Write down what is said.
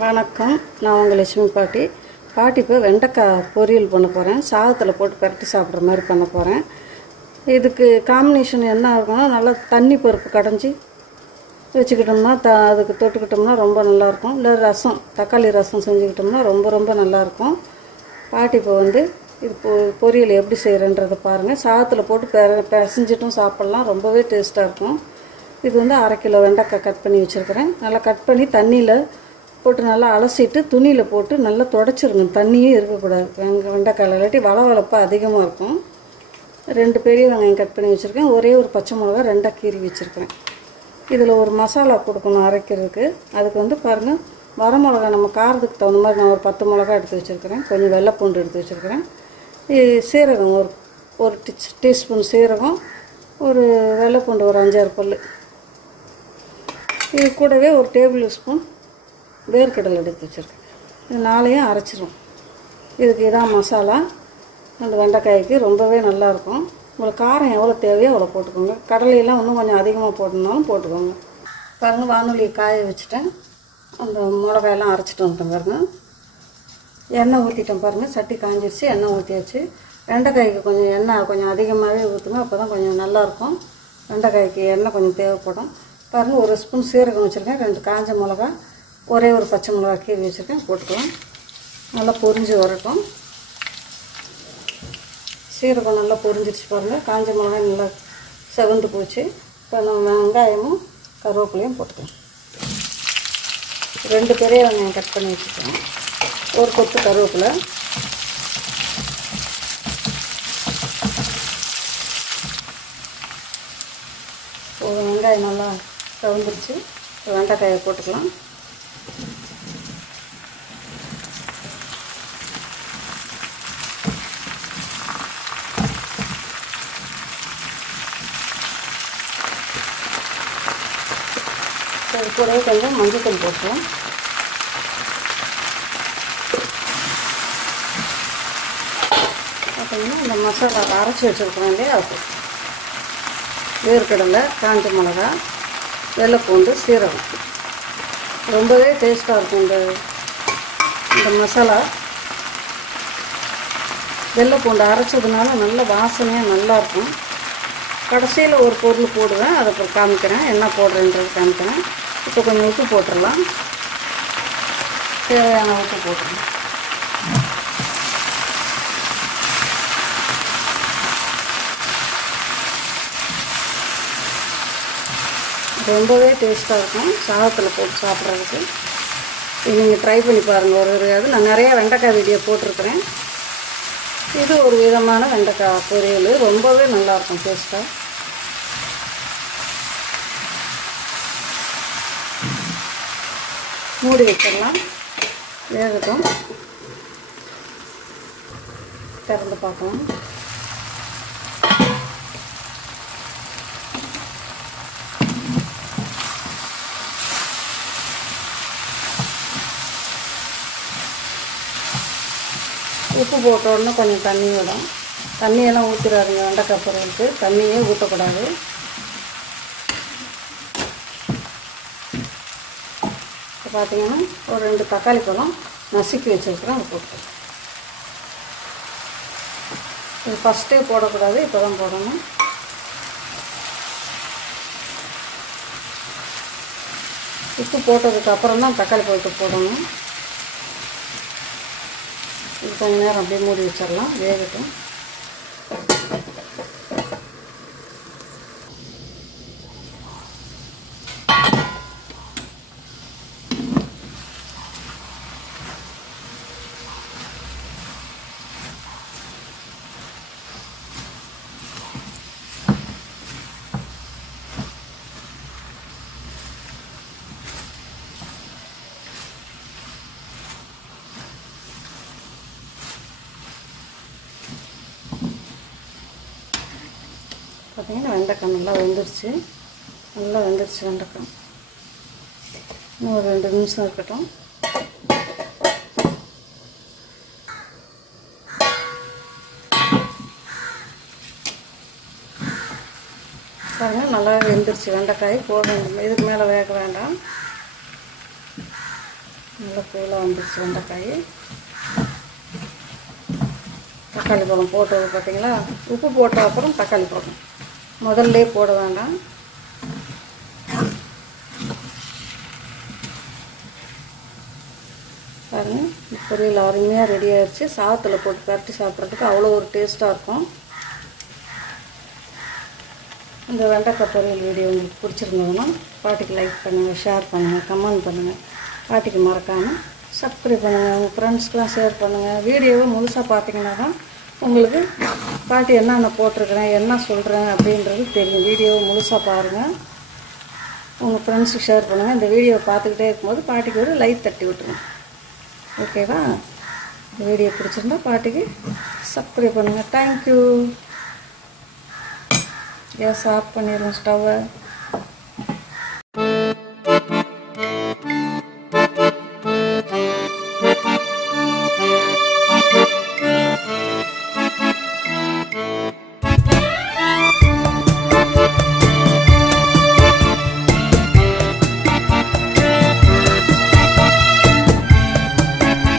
வணக்கம். நான் உங்கள் லட்சுமி பாட்டி. இப்போ வெண்டைக்காய் பொரியல் பண்ண போகிறேன். சாதத்தில் போட்டு பரட்டி சாப்பிட்ற மாதிரி பண்ண போகிறேன். இதுக்கு காம்பினேஷன் என்ன இருக்குன்னா, நல்லா தண்ணி பருப்பு கடைஞ்சி வச்சுக்கிட்டோம்னா அதுக்கு தொட்டுக்கிட்டோம்னா ரொம்ப நல்லாயிருக்கும். இல்லை ரசம், தக்காளி ரசம் செஞ்சுக்கிட்டோம்னா ரொம்ப நல்லாயிருக்கும். இப்போ இது பொரியல் எப்படி செய்கிறேன்றதை பாருங்கள். சாதத்தில் போட்டு பிசைஞ்சிட்டும் சாப்பிட்லாம், ரொம்பவே டேஸ்ட்டாக இருக்கும். இது 1/2 கிலோ வெண்டைக்காய் கட் பண்ணி வச்சுருக்கிறேன். நல்லா கட் பண்ணி தண்ணியில் போட்டு நல்லா அலசிட்டு துணியில் போட்டு நல்லா துடைச்சிருங்க. தண்ணியே இருக்கக்கூடாது. வெண்டைக்காயில் இல்லாட்டி வளவளப்பாக அதிகமாக இருக்கும். 2 பெரிய வெங்காயம் கட் பண்ணி வச்சுருக்கேன். ஒரே ஒரு பச்சை மிளகா 2ஆக கீறி வச்சுருக்கேன். இதில் ஒரு மசாலா கொடுக்கணும் அரைக்கிறதுக்கு. அதுக்கு பாருங்கள், வரமிளகா நம்ம காரத்துக்கு தகுந்த மாதிரி நான் ஒரு 10 மிளகா எடுத்து வச்சுருக்கிறேன். கொஞ்சம் வெள்ளைப்பூண்டு எடுத்து வச்சுருக்கிறேன். சீரகம் ஒரு டீஸ்பூன் சீரகம், ஒரு வெள்ளைப்பூண்டு ஒரு 5-6 பல். இது கூடவே ஒரு டேபிள் ஸ்பூன் வேர்க்கடலை எடுத்து வச்சுருக்கேன். இது 4ஐயும் அரைச்சிரும். இதுக்கு இதான் மசாலா. அந்த வெண்டைக்காய்க்கு ரொம்பவே நல்லாயிருக்கும். உங்களுக்கு காரம் எவ்வளோ தேவையோ அவ்வளோ போட்டுக்கோங்க. கடலையெல்லாம் இன்னும் கொஞ்சம் அதிகமாக போட்டணுன்னாலும் போட்டுக்கோங்க. பாருங்கள், வானொலியை காய வச்சுட்டேன். அந்த மிளகாயெல்லாம் அரைச்சிட்டு வந்துட்டேன். பாருங்கள், எண்ணெய் ஊற்றிட்டேன். பாருங்கள், சட்டி காஞ்சிருச்சு, எண்ணெய் ஊற்றியாச்சு. வெண்டைக்காய்க்கு கொஞ்சம் எண்ணெய் கொஞ்சம் அதிகமாகவே ஊற்றுங்க, அப்போ தான் கொஞ்சம் நல்லாயிருக்கும். வெண்டைக்காய்க்கு எண்ணெய் கொஞ்சம் தேவைப்படும். பாருங்கள், ஒரு ஸ்பூன் சீரகம் வச்சுருக்கேன், 2 காஞ்ச மிளகா, ஒரே ஒரு பச்சை மிளகா கீறி வச்சுருக்கேன். போட்டுக்கலாம். நல்லா பொரிஞ்சு வரட்டும். சீரகம் நல்லா பொரிஞ்சிருச்சு. பாருங்கள், காஞ்ச மிளகாய் நல்லா செவந்து போச்சு. இப்போ நம்ம வெங்காயமும் கருவேப்பிலையும் போட்டுக்கலாம். 2 பெரிய வெங்காயம் கட் பண்ணி வச்சுக்கலாம். ஒரு கொத்து கருவேப்பிலை, ஒரு வெங்காயம் நல்லா செவந்துருச்சு. வெண்டைக்காயை போட்டுக்கலாம். கூடவே கொஞ்சம் மஞ்சள் போட்டுருவோம். பார்த்தீங்கன்னா இந்த மசாலா அரைச்சி வச்சுருக்கோம் இல்லையா, அது வேர்க்கடலை, காஞ்ச மிளகா, வெள்ளைப்பூண்டு, சீரகம். ரொம்பவே டேஸ்ட்டாக இருக்கும் இந்த மசாலா. வெள்ளைப்பூண்டு அரைச்சதுனால நல்ல வாசனையாக நல்லாயிருக்கும். கடைசியில் ஒரு பொருள் போடுவேன், அதை அப்புறம் காமிக்கிறேன், என்ன போடுறேன்றது காமிக்கிறேன். இப்போ கொஞ்சம் உப்பு போட்டுடலாம். தேவையான உப்பு போட்டுடலாம். ரொம்பவே டேஸ்ட்டாக இருக்கும் சாதத்தில் போட்டு சாப்பிட்றதுக்கு. இது நீங்கள் ட்ரை பண்ணி பாருங்கள். ஒரு நான் நிறையா வெண்டைக்காய் வீடியோ போட்டிருக்கிறேன். இது ஒரு விதமான வெண்டைக்காய் பொரியல், ரொம்பவே நல்லாயிருக்கும் டேஸ்ட்டாக. மூடி வச்சிடலாம், வேகட்டும். திறந்து பார்க்கலாம். உப்பு போட்ட உடனே கொஞ்சம் தண்ணி விடும். தண்ணியெல்லாம் ஊற்றிடாதுங்க வெண்டைக்காய் பொரியலுக்கு, தண்ணியே ஊற்றக்கூடாது. இப்போ பார்த்தீங்கன்னா ஒரு 2 தக்காளி பழம் நசுக்கி வச்சுருக்கிறேன், அதை போட்டு. இது ஃபஸ்ட்டே போடக்கூடாது, இப்போ தான் போடணும். உப்பு போட்டதுக்கப்புறம் தான் தக்காளி பழத்தை போடணும். இது கொஞ்சம் நேரம் அப்படியே மூடி வச்சிடலாம், வேகட்டும். பார்த்தீங்கன்னா வெண்டைக்காய் நல்லா வெந்துருச்சு. வெண்டைக்காய் இன்னும் ஒரு 2 நிமிஷம் இருக்கட்டும். பாருங்கள், நல்லா வெந்துருச்சு வெண்டைக்காய். போதும், இதுக்கு மேலே வேக வேண்டாம். நல்லா தூளாக வந்துடுச்சு வெண்டைக்காய். தக்காளி பழம் போட்டது பார்த்தீங்களா? உப்பு போட்ட அப்புறம் தக்காளி பழம் முதல்ல போட வேண்டாம். பாருங்கள், பொரியல் அருமையாக ரெடி ஆகிடுச்சு. சாதத்தில் போட்டு பரட்டி சாப்பிட்றதுக்கு அவ்வளோ ஒரு டேஸ்ட்டாக இருக்கும். இந்த வெண்டைக்காய் பொரியல் வீடியோ உங்களுக்கு பிடிச்சிருந்ததுன்னா பாட்டிக்கு லைக் பண்ணுங்கள், ஷேர் பண்ணுங்கள், கமெண்ட் பண்ணுங்கள். பாட்டிக்கு மறக்காமல் சப்ஸ்கிரைப் பண்ணுங்கள். உங்கள் ஃப்ரெண்ட்ஸ்க்கெலாம் ஷேர் பண்ணுங்கள். வீடியோவை முழுசாக பார்த்தீங்கன்னா தான் உங்களுக்கு பாட்டி என்னென்ன போட்டிருக்கிறேன், என்ன சொல்கிறேன் அப்படின்றது தெரியும். வீடியோவை முழுசாக பாருங்கள், உங்கள் ஃப்ரெண்ட்ஸுக்கு ஷேர் பண்ணுங்கள். இந்த வீடியோவை பார்த்துக்கிட்டே இருக்கும்போது பாட்டிக்கு ஒரு லைக் தட்டி விட்டுருங்க. ஓகேவா? இந்த வீடியோ பிடிச்சிருந்தா பாட்டிக்கு சப்ஸ்கிரைப் பண்ணுங்கள். தேங்க்யூ. கேஸ் ஆஃப் பண்ணிடுவோம் ஸ்டவ்வை.